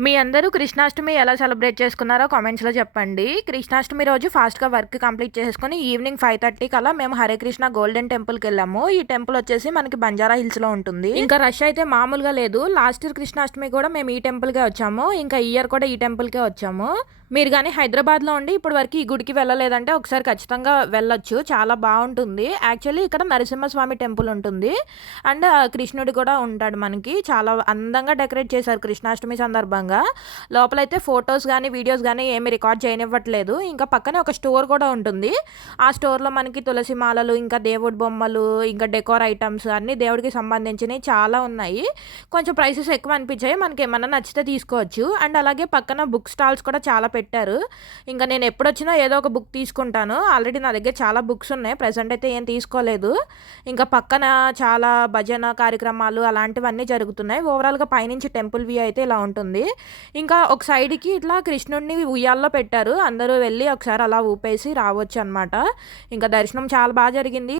మీ అందరూ కృష్ణాష్టమి ఎలా సెలబ్రేట్ చేసుకున్నారో కామెంట్స్‌లో చెప్పండి. కృష్ణాష్టమి రోజు ఫాస్ట్‌గా వర్క్ కంప్లీట్ చేసేసుకొని ఈవినింగ్ 5:30 కల్లా మేము హరే కృష్ణ గోల్డెన్ టెంపుల్‌కెళ్ళాము. ఈ టెంపుల్ వచ్చేసి మనకి బంజారా హిల్స్‌లో ఉంటుంది. ఇంకా రష్ అయితే మామూలుగా లేదు. లాస్ట్ ఇయర్ కృష్ణాష్టమి కూడా మేము ఈ టెంపుల్‌కే వచ్చాము. ఇంకా ఈ ఇయర్ కూడా ఈ టెంపుల్‌కే వచ్చాము. మీరు గాని హైదరాబాద్‌లో ఉండి ఇప్పటి వరకు ఈ గుడికి వెళ్ళలేదంటే ఒకసారి ఖచ్చితంగా వెళ్ళొచ్చు. చాలా బావుంటుంది. యాక్చువల్లీ ఇక్కడ నరసింహస్వామి టెంపుల్ ఉంటుంది. అండ్ కృష్ణుడు కూడా ఉంటాడు మనకి. చాలా అందంగా డెకరేట్ చేశారు కృష్ణాష్టమి సందర్భంగా. లోపలైతే ఫోటోస్ గానీ, వీడియోస్ గానీ ఏమి రికార్డ్ చేయనివ్వట్లేదు. ఇంకా పక్కనే ఒక స్టోర్ కూడా ఉంటుంది. ఆ స్టోర్‌లో మనకి తులసి మాలలు, ఇంకా దేవుడి బొమ్మలు, ఇంకా డెకోర్ ఐటెమ్స్ అన్నీ దేవుడికి సంబంధించినయి చాలా ఉన్నాయి. కొంచెం ప్రైసెస్ ఎక్కువ అనిపించాయి. మనకేమన్నా నచ్చితే తీసుకోవచ్చు. అండ్ అలాగే పక్కన బుక్ స్టాల్స్ కూడా చాలా పెట్టారు. ఇంకా నేను ఎప్పుడొచ్చినా ఏదో ఒక బుక్ తీసుకుంటాను. ఆల్రెడీ నా దగ్గర చాలా బుక్స్ ఉన్నాయి. ప్రెజెంట్ అయితే ఏం తీసుకోలేదు. ఇంకా పక్కన చాలా భజన కార్యక్రమాలు అలాంటివన్నీ జరుగుతున్నాయి. ఓవరాల్‌గా పైనుంచి టెంపుల్ వ్యూ అయితే ఇలా ఉంటుంది. ఇంకా ఒక సైడ్‌కి ఇట్లా కృష్ణుడిని ఉయ్యాల్లో పెట్టారు. అందరూ వెళ్లి ఒకసారి అలా ఊపేసి రావచ్చనమాట. ఇంకా దర్శనం చాలా జరిగింది.